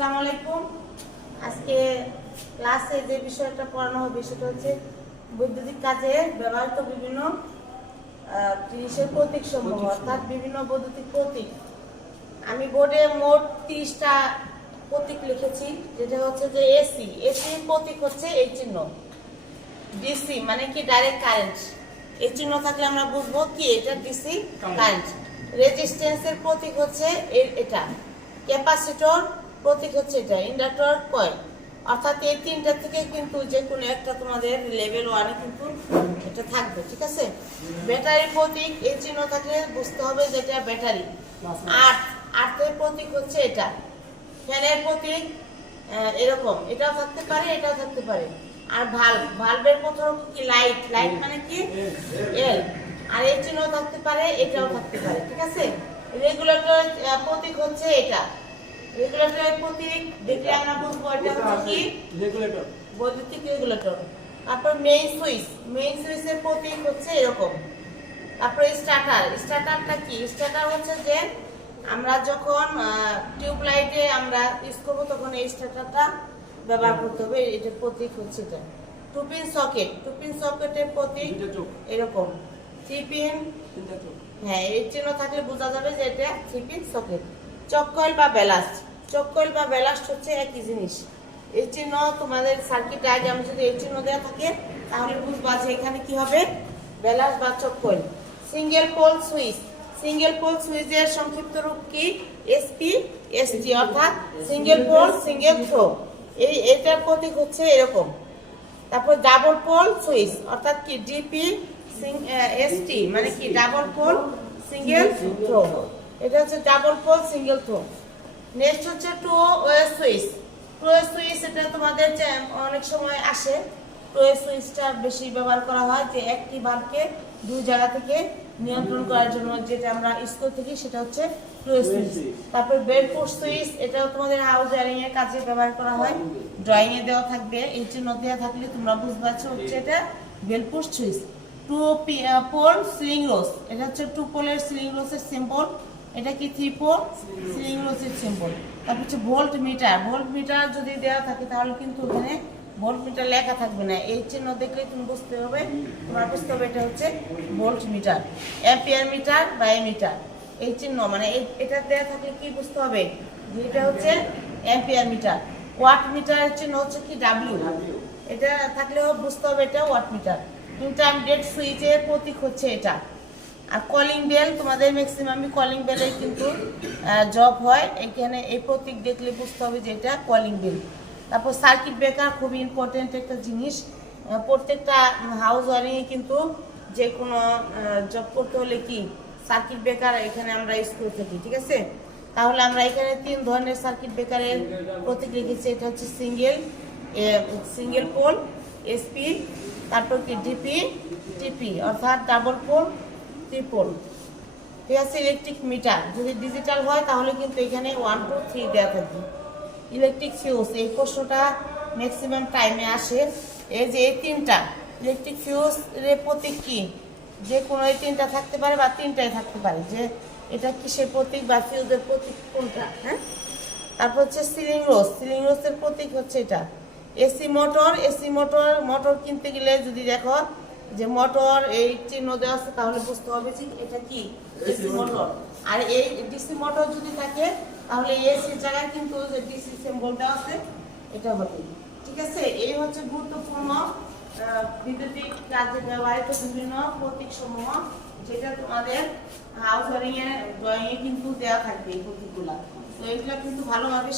আসসালামু আলাইকুম। আজকে ক্লাসে যে বিষয়টা পড়ানো হবে সেটা হচ্ছে বৈদ্যুতিক কাজে ব্যবহৃত বিভিন্ন জিনিসের প্রতীক সমূহ, অর্থাৎ বিভিন্ন বৈদ্যুতিক প্রতীক। আমি বোর্ডে মোট 30টা প্রতীক লিখেছি, যেটা হচ্ছে যে এসি। এসি প্রতীক হচ্ছে এই চিহ্ন। ডিসি মানে কি ডাইরেক্ট কারেন্ট, এই চিহ্ন থাকলে আমরা বুঝবো কি এটা ডিসি কারেন্ট। রেজিস্ট্যান্সের প্রতীক হচ্ছে এটা। ক্যাপাসিটর প্রতীক হচ্ছে এটা। Inductor coil. অর্থাৎ এই তিনটা থেকে কিন্তু যে কোনো একটা তোমাদের লেভেল 1-এ কিন্তু এটা থাকবে, ঠিক আছে। ব্যাটারি প্রতীক এই চিহ্ন থাকলে বুঝতে হবে যে এটা ব্যাটারি। আর্থের প্রতীক হচ্ছে এটা। ফ্যানের প্রতীক এরকম, এটাও থাকতে পারে, এটাও থাকতে পারে। আর ভালভের প্রতীক কি লাইট, লাইট মানে কি এল। আর এই চিহ্ন থাকতে পারে, এটাও থাকতে পারে, ঠিক আছে। রেগুলেটর প্রতীক হচ্ছে এটা। রেগুলেটরের প্রতীক দেখলে আমরা বুঝবো এটা হচ্ছে কি রেগুলেটর, বৈদ্যুতিক রেগুলেটর। তারপর মেইন সুইচ, মেইন সুইচের প্রতীক হচ্ছে এরকম। তারপর স্টার্টারটা কি? স্টার্টার হচ্ছে যে আমরা যখন টিউবলাইটে আমরা ইউজ করবো তখন এই স্টার্টারটা ব্যবহার করতে হবে, এটার প্রতীক হচ্ছে এটা। টুপিন সকেটের প্রতীক এরকম। থ্রি-পিন, হ্যাঁ এই চিহ্ন থাকলে বোঝা যাবে যে এটা থ্রি-পিন সকেট। চক কয়েল বা ব্যালাস্ট হচ্ছে একই জিনিস। এই চিহ্ন তোমাদের সার্কিট ডায়াগ্রামে যদি এই চিহ্ন দেওয়া থাকে তাহলে বুঝবা যে এখানে কি হবে, ব্যালাস্ট বা চক কয়েল। সিঙ্গেল পোল সুইচের সংক্ষিপ্ত রূপ কি? এসপি অর্থাৎ সিঙ্গেল পোল সিঙ্গেল থ্রো। এটার প্রতীক হচ্ছে এরকম। তারপর ডাবল পোল সুইচ অর্থাৎ কি? এসটি মানে কি ডাবল পোল সিঙ্গেল থ্রো। এটা হচ্ছে double pole single throw. Next হচ্ছে টু ওয়ে সুইচ। এটা তোমাদের অনেক সময় আসে। টু ওয়ে সুইচটা বেশি ব্যবহার করা হয় যে একটি বাল্বকে দুই জায়গা থেকে নিয়ন্ত্রণ করার জন্য, যেটা আমরা স্কুল থেকে, সেটা হচ্ছে টু ওয়ে সুইচ। তারপর বেলপুশ সুইচ, এটাও তোমাদের হাউস ওয়্যারিং এর কাজে ব্যবহার করা হয়। ড্রয়িং এ দেওয়া থাকবে, এই চিহ্ন দেওয়া থাকলে তোমরা বুঝতে পারছো হচ্ছে এটা bell push switch. Two pole ceiling rose, এটা হচ্ছে টু পোলের সিলিং রোজের সিম্বল। এটা কি থ্রি পোল সিলিং রোজের সিম্বল। তারপর হচ্ছে ভোল্ট মিটার যদি দেওয়া থাকে তাহলে কিন্তু ওখানে ভোল্ট মিটার লেখা থাকবে না, এই চিহ্ন দেখলে তুমি বুঝতে হবে, তোমার বুঝতে হবে এটা হচ্ছে ভোল্ট মিটার। অ্যাম্পিয়ার মিটার বা এমিটার, এই চিহ্ন মানে এটা দেওয়া থাকলে কি বুঝতে হবে যে এটা হচ্ছে অ্যাম্পিয়ার মিটার। ওয়াট মিটারের চিহ্ন হচ্ছে কি ডাব্লিউ, এটা থাকলেও বুঝতে হবে এটা ওয়াট মিটার। ইন্টারমিডিয়েট সুইচের প্রতীক হচ্ছে এটা। আর কলিং বেল, তোমাদের ম্যাক্সিমামই কলিং বেলে কিন্তু জব হয়, এখানে এই প্রতীক দেখলে বুঝতে হবে যে এটা কলিং বেল। তারপর সার্কিট ব্রেকার খুবই ইম্পর্টেন্ট একটা জিনিস। প্রত্যেকটা হাউস ওয়ারিংয়ে কিন্তু যে কোনো জব করতে হলে কি সার্কিট ব্রেকার এখানে আমরা ইউজ করে থাকি, ঠিক আছে। তাহলে আমরা এখানে 3 ধরনের সার্কিট ব্রেকারের প্রতীক লিখেছি। এটা হচ্ছে সিঙ্গেল পোল এসপি, তারপর কি টিপি অর্থাৎ ডাবল পোল ট্রিপল, ঠিক আছে। ইলেকট্রিক মিটার যদি ডিজিটাল হয় তাহলে কিন্তু এখানে 1 2 3 দেওয়া থাকবে। ইলেকট্রিক ফিউজ, এই প্রশ্নটা ম্যাক্সিমাম টাইমে আসে। এই যে এই 3টা ইলেকট্রিক ফিউজের প্রতীক কি? যে কোনো এই 3টা থাকতে পারে বা 3টাই থাকতে পারে, যে এটা কিসের প্রতীক বা ফিউজের প্রতীক কোনটা, হ্যাঁ। তারপর হচ্ছে সিলিং রোজের প্রতীক হচ্ছে এটা। এসি মোটর কিনতে গেলে যদি দেখো যে মোটর এই চিহ্ন দেওয়া আছে তাহলে বুঝতে হবে যে এটা কি এসি মোটর। আর এই ডিসি মোটর যদি থাকে তাহলে এসির জায়গায় কিন্তু যে ডিসি সিম্বল দেওয়া আছে এটা হবে, ঠিক আছে। এই হচ্ছে গুরুত্বপূর্ণ বৈদ্যুতিক কাজে ব্যবহৃত বিভিন্ন প্রতীক সমূহ, যেটা তোমাদের হাউস ওয়্যারিং এ ড্রয়িং এ কিন্তু দেওয়া থাকবে এই প্রতীকগুলা। তো এগুলো কিন্তু ভালোভাবে